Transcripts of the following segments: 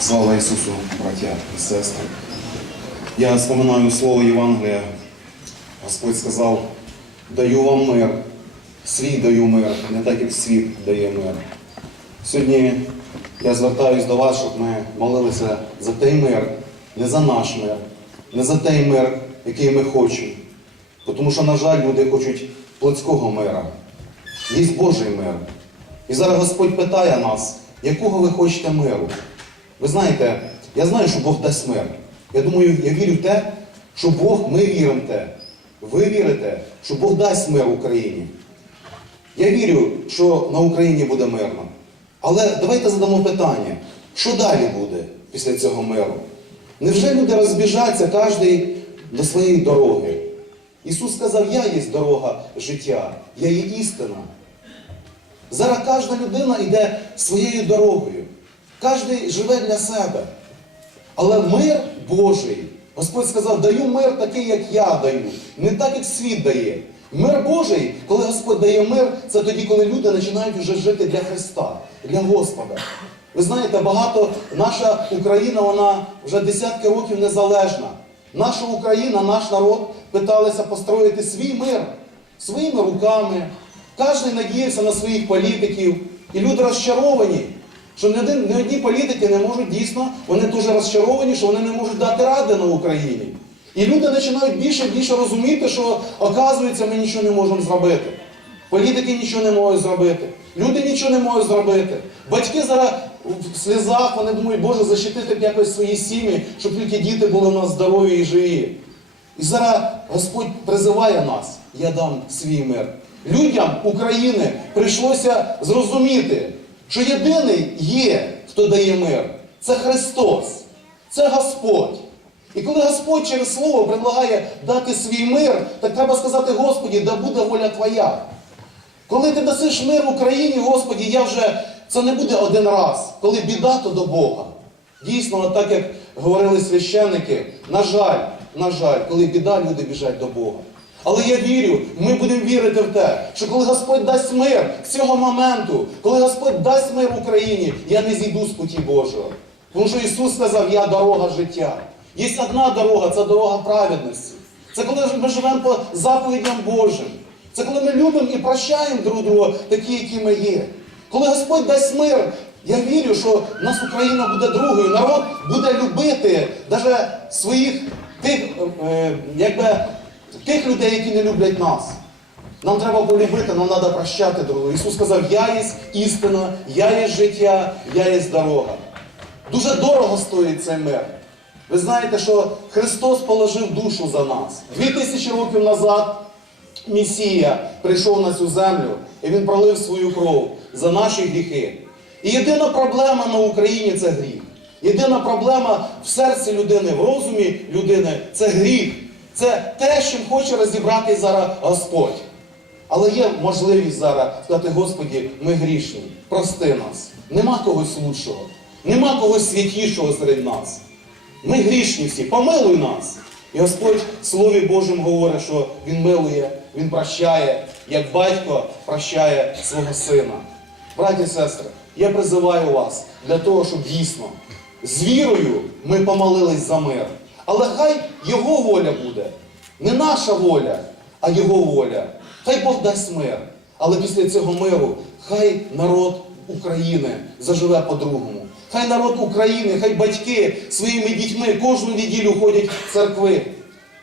Слава Ісусу, браття і сестри. Я споминаю слово Євангелія. Господь сказав, даю вам мир, свій даю мир, не так як світ дає мир. Сьогодні я звертаюсь до вас, щоб ми молилися за той мир, не за наш мир, не за той мир, який ми хочемо. Тому що, на жаль, люди хочуть плотського мира. Є Божий мир. І зараз Господь питає нас, якого ви хочете миру? Ви знаєте, я знаю, що Бог дасть мир. Я думаю, я вірю в те, що Бог, ми віримо в те. Ви вірите, що Бог дасть мир Україні. Я вірю, що на Україні буде мирно. Але давайте задамо питання, що далі буде після цього миру? Невже люди розбіжаться кожен до своєї дороги? Ісус сказав, я є дорога життя, я є істина. Зараз кожна людина йде своєю дорогою. Кожен живе для себе. Але мир Божий, Господь сказав, даю мир такий, як я даю, не так, як світ дає. Мир Божий, коли Господь дає мир, це тоді, коли люди починають вже жити для Христа, для Господа. Ви знаєте, багато наша Україна, вона вже десятки років незалежна. Наша Україна, наш народ питалися построїти свій мир своїми руками. Кожен надіявся на своїх політиків. І люди розчаровані, що не, один, не одні політики не можуть дійсно, вони дуже розчаровані, що вони не можуть дати ради на Україні. І люди починають більше і більше розуміти, що, оказується, ми нічого не можемо зробити. Політики нічого не можуть зробити. Люди нічого не можуть зробити. Батьки зараз в сльозах, вони думають, Боже, защитити якось свої сім'ї, щоб тільки діти були у нас здорові і живі. І зараз Господь призиває нас, я дам свій мир. Людям України прийшлося зрозуміти, що єдиний є, хто дає мир. Це Христос, це Господь. І коли Господь через Слово предлагає дати свій мир, так треба сказати, Господі, да буде воля Твоя. Коли ти дасиш мир в Україні, Господі, я вже це не буде один раз. Коли біда, то до Бога. Дійсно, так як говорили священники, на жаль, на жаль, коли біда, люди біжать до Бога. Але я вірю, ми будемо вірити в те, що коли Господь дасть мир з цього моменту, коли Господь дасть мир Україні, я не зійду з путі Божого. Тому що Ісус сказав, я дорога життя. Є одна дорога, це дорога праведності. Це коли ми живемо по заповідям Божим. Це коли ми любимо і прощаємо друг друга, такі, які ми є. Коли Господь дасть мир, я вірю, що нас Україна буде другою. Народ буде любити навіть своїх тих, е, якби, тих людей, які не люблять нас. Нам треба полюбити, нам треба прощати другого. Ісус сказав, я є істина, я є життя, я є дорога. Дуже дорого стоїть цей мир. Ви знаєте, що Христос положив душу за нас. Дві тисячі років назад Месія прийшов на цю землю і Він пролив свою кров за наші гріхи. І єдина проблема на Україні це гріх. Єдина проблема в серці людини, в розумі людини це гріх. Це те, чим хоче розібрати зараз Господь. Але є можливість зараз сказати, Господі, ми грішні, прости нас. Нема когось лучшого, нема когось святішого серед нас. Ми грішні всі, помилуй нас. І Господь в Слові Божому говорить, що Він милує, Він прощає, як батько прощає свого сина. Браті і сестри, я призиваю вас для того, щоб дійсно з вірою ми помолились за мир. Але хай Його воля буде. Не наша воля, а Його воля. Хай Бог дасть мир. Але після цього миру хай народ України заживе по-другому. Хай народ України, хай батьки своїми дітьми кожну неділю ходять в церкви.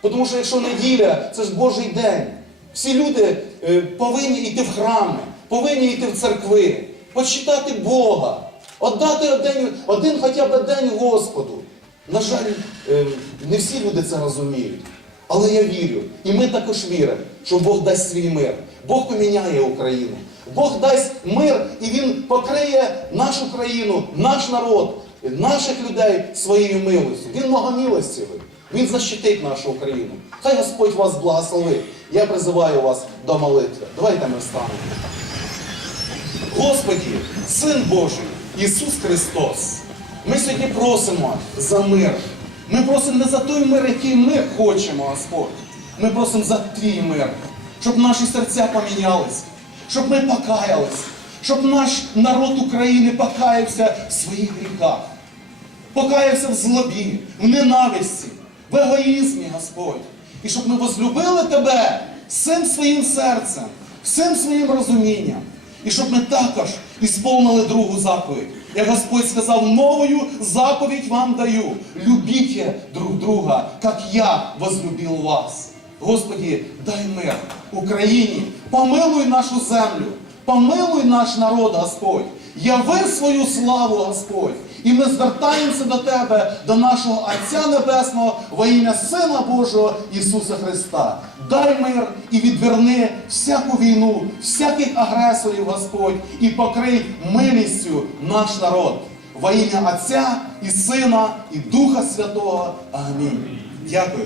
Тому що якщо неділя, це ж Божий день. Всі люди е, повинні йти в храми, повинні йти в церкви, почитати Бога, отдати один, один хоча б день Господу. На жаль, е, не всі люди це розуміють. Але я вірю, і ми також віримо, що Бог дасть свій мир. Бог поміняє Україну. Бог дасть мир і Він покриє нашу країну, наш народ, наших людей своєю милостю. Він многомилостивий. Він защитить нашу Україну. Хай Господь вас благословить. Я призиваю вас до молитви. Давайте ми встанемо. Господі, Син Божий, Ісус Христос, ми сьогодні просимо за мир. Ми просимо не за той мир, який ми хочемо, Господь. Ми просимо за твій мир, щоб наші серця помінялися, щоб ми покаялись, щоб наш народ України покаявся в своїх гріхах. покаявся в злобі, в ненависті, в егоїзмі, Господь. І щоб ми возлюбили Тебе всім своїм серцем, всім своїм розумінням. І щоб ми також ісполнили другу заповідь. Як Господь сказав, новою заповідь вам даю. Любіть друг друга, як я возлюбив вас. Господи, дай мир Україні, помилуй нашу землю, помилуй наш народ, Господь. Яви свою славу, Господь. І ми звертаємося до Тебе, до нашого Отця Небесного, во ім'я Сина Божого Ісуса Христа. Дай мир і відверни всяку війну, всяких агресорів, Господь, і покрий милістю наш народ. Во ім'я Отця і Сина, і Духа Святого. Амінь. Дякую.